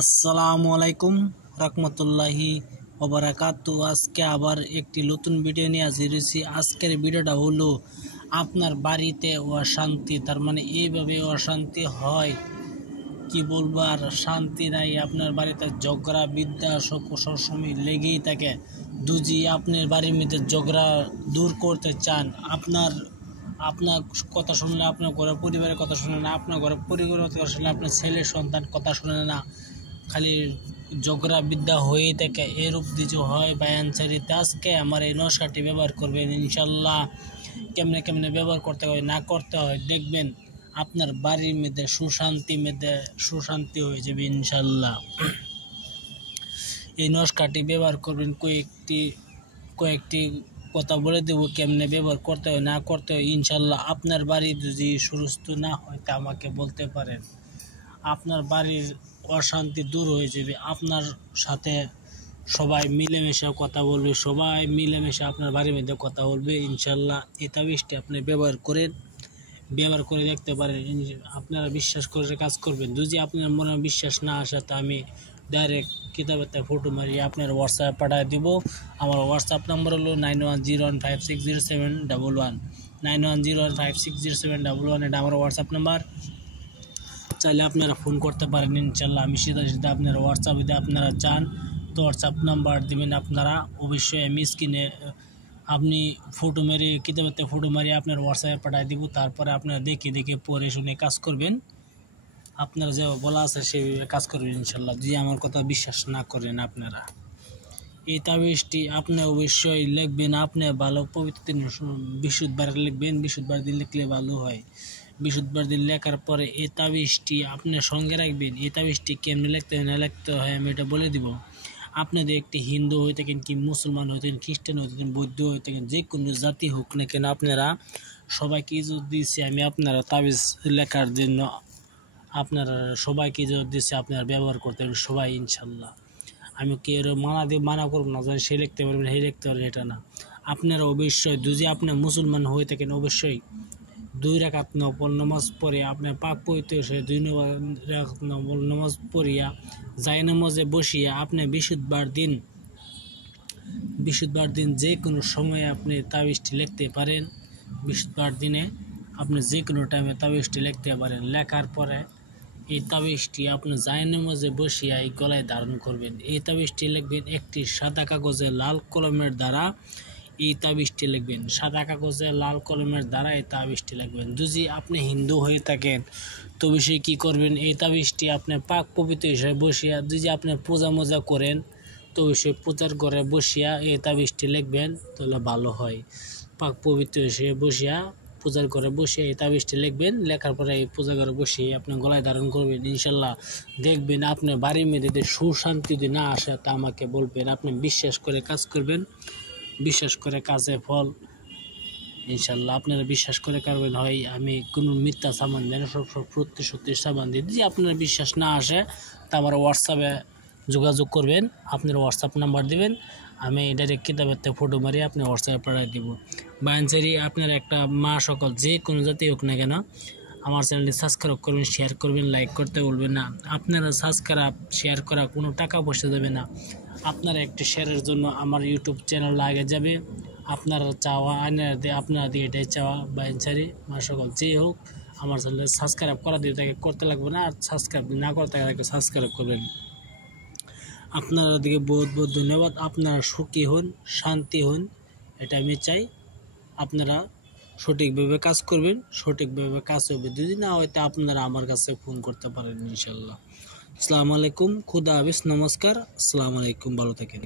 আসসালামু আলাইকুম রহমতুল্লাহি ওবারাকাতু। আজকে আবার একটি নতুন ভিডিও নিয়ে হাজির হয়েছি। আজকের ভিডিওটা হলো আপনার বাড়িতে অশান্তি, তার মানে এইভাবে অশান্তি হয় কি বলবো, আর শান্তি নাই। আপনার বাড়িতে ঝগড়া বিদ্যা সবসময় লেগেই থাকে। যদি আপনার বাড়ির মধ্যে ঝগড়া দূর করতে চান, আপনার কথা শুনলে আপনার ঘরের পরিবারের কথা শুনে না, আপনার ঘরের পরিবারের কথা শুনলে আপনার ছেলের সন্তান কথা শুনে না, খালি ঝগড়া বিদ্যা হয়ে থাকে, এরূপ কিছু হয় বায়ানচারিতে। আজকে আমার এই নকশাটি ব্যবহার করবেন ইনশাল্লাহ। কেমনে ব্যবহার করতে হয় না করতে হয় দেখবেন, আপনার বাড়ির মধ্যে সুশান্তি হয়ে যাবে ইনশাল্লাহ। এই নকশাটি ব্যবহার করবেন। কয়েকটি কথা বলে দেব কেমনে ব্যবহার করতে হয় না করতে হয় ইনশাল্লাহ। আপনার বাড়ি যদি সুস্থ না হয় তা আমাকে বলতে পারেন, আপনার বাড়ির অশান্তি দূর হয়ে যাবে। আপনার সাথে সবাই মিলেমিশে কথা বলবে, সবাই মিলেমিশে আপনার বাড়ির মধ্যে কথা বলবে ইনশাল্লাহ। এই তাবিজটি আপনি ব্যবহার করে দেখতে পারেন। আপনারা বিশ্বাস করে কাজ করবেন। যদি আপনার মনে বিশ্বাস না আসে তা আমি ডাইরেক্ট কিতাবের ফটো মারিয়ে আপনার হোয়াটসঅ্যাপে পাঠিয়ে দিব। আমার হোয়াটসঅ্যাপ নাম্বার হলো 9101560711 9101560711। এটা আমার হোয়াটসঅ্যাপ নাম্বার। চাইলে আপনারা ফোন করতে পারেন ইনশাল্লাহ। আমি সিধা আপনার হোয়াটসঅ্যাপে যদি আপনারা চান তো হোয়াটসঅ্যাপ নাম্বার দিবেন আপনারা। অবশ্যই আমি স্ক্রিনে আপনি কিতাবের ফটো মারিয়ে আপনার হোয়াটসঅ্যাপে পাঠিয়ে দিব। তারপরে আপনারা দেখে পড়ে শুনে কাজ করবেন। আপনারা যে বলা আছে সেইভাবে কাজ করবেন ইনশাল্লাহ, যদি আমার কথা বিশ্বাস না করেন আপনারা। এই তাবিজটি আপনি অবশ্যই লিখবেন। আপনি ভালো পবিত্র দিন বৃহস্পতিবার লিখবেন। বৃহস্পতিবার দিন লিখলে ভালো হয়। বৃহস্পতিবার দিন লেখার পরে এই তাবিজটি আপনি সঙ্গে রাখবেন। এই তাবিজটি কেমনে লিখতে হয় না লিখতে হয় আমি এটা বলে দিব। আপনি যদি একটি হিন্দু হয়ে থাকেন, কি মুসলমান হয়ে থাকেন, খ্রিস্টান হয়ে থাকেন, বৌদ্ধ হয়ে থাকেন, যে কোনো জাতি হোক না কেন, আপনারা সবাইকে ইজ্জত দিয়েছে আমি আপনারা তাবিজ লেখার জন্য। আপনারা সবাইকে ইজ্জত দিয়েছে, আপনারা ব্যবহার করতে হবে সবাই ইনশাল্লাহ। আমি কি এর মানা করবো না যে সে লিখতে পারবেন সে লিখতে পারবেন, এটা না। আপনারা অবশ্যই যদি আপনি মুসলমান হয়ে থাকেন অবশ্যই 2 রাকাত নফল নামাজ পড়ে আপনার পাক পবিত্র হয়ে 2 রাকাত নফল নামাজ পড়িয়া জায়নামাজে বসিয়া আপনি বৃহস্পতিবার দিন যে কোনো সময়ে আপনি তাবিজটি লিখতে পারেন। বৃহস্পতিবার দিনে আপনি যে কোনো টাইমে তাবিজটি লিখতে পারেন। লেখার পরে এই তাবিজটি আপনি জায়নামাজে বসিয়া এই গলায় ধারণ করবেন। এই তাবিজটি লিখবেন একটি সাদা কাগজে লাল কলমের দ্বারা। এই তাবিজটি লিখবেন সাদা কাগজে লাল কলমের দ্বারা এই তাবিজটি লিখবেন। যদি আপনি হিন্দু হয়ে থাকেন তো অবশ্যই কী করবেন, এই তাবিজটি আপনি পাক পবিত্র হিসেবে বসিয়া, যদি আপনি পূজা মোজা করেন তো অবশ্যই পূজার ঘরে বসিয়া এই তাবিজটি লিখবেন, তাহলে ভালো হয়। পাক পবিত্র হিসেবে বসিয়া পূজার ঘরে বসে এই তাবিজটি লিখবেন। লেখার পরে এই পূজা ঘরে বসে আপনি গলায় ধারণ করবেন ইনশাল্লাহ। দেখবেন আপনার বাড়ির মেয়েদের সুশান্তি যদি না আসে তা আমাকে বলবেন। আপনি বিশ্বাস করে কাজ করবেন, বিশ্বাস করে কাজে ফল ইনশাল্লাহ। আপনারা বিশ্বাস করে করবেন হয়, আমি কোনো মিথ্যা সামান দেন সব সত্যি সামান দিই। যদি আপনার বিশ্বাস না আসে তা আমার হোয়াটসঅ্যাপে যোগাযোগ করবেন। আপনার হোয়াটসঅ্যাপ নাম্বার দিবেন, আমি ডাইরেক্ট কিতাবের ফটো মারি আপনার হোয়াটসঅ্যাপে পাঠিয়ে দেবো। বায়ানচারি আপনার একটা মা সকল যে কোনো জাতি হোক না কেন আমার চ্যানেলটি সাবস্ক্রাইব করবেন, শেয়ার করবেন, লাইক করতে বলবেন না। আপনারা সাবস্ক্রাইব শেয়ার করা কোনো টাকা পয়সা দেবে না। আপনারা একটি শেয়ারের জন্য আমার ইউটিউব চ্যানেল আগে যাবে। আপনারা চাওয়া আপনারা দিয়ে এটাই চাওয়া বায়ানচারি মা সকল যে হোক আমার চ্যানেলে সাবস্ক্রাইব করা দিয়ে তাকে করতে লাগবে না। আর সাবস্ক্রাইব না করে তাকে সাবস্ক্রাইব করবেন। আপনারা দিকে বহুত ধন্যবাদ। আপনারা সুখী হন, শান্তি হন, এটা আমি চাই। আপনারা সঠিকভাবে কাজ করবেন, সঠিকভাবে কাজ হবে। যদি না হয় তা আপনারা আমার কাছে ফোন করতে পারেন ইনশাল্লাহ। আসসালামু আলাইকুম, খুদা হাফেজ, নমস্কার, আসসালামু আলাইকুম, ভালো থাকেন।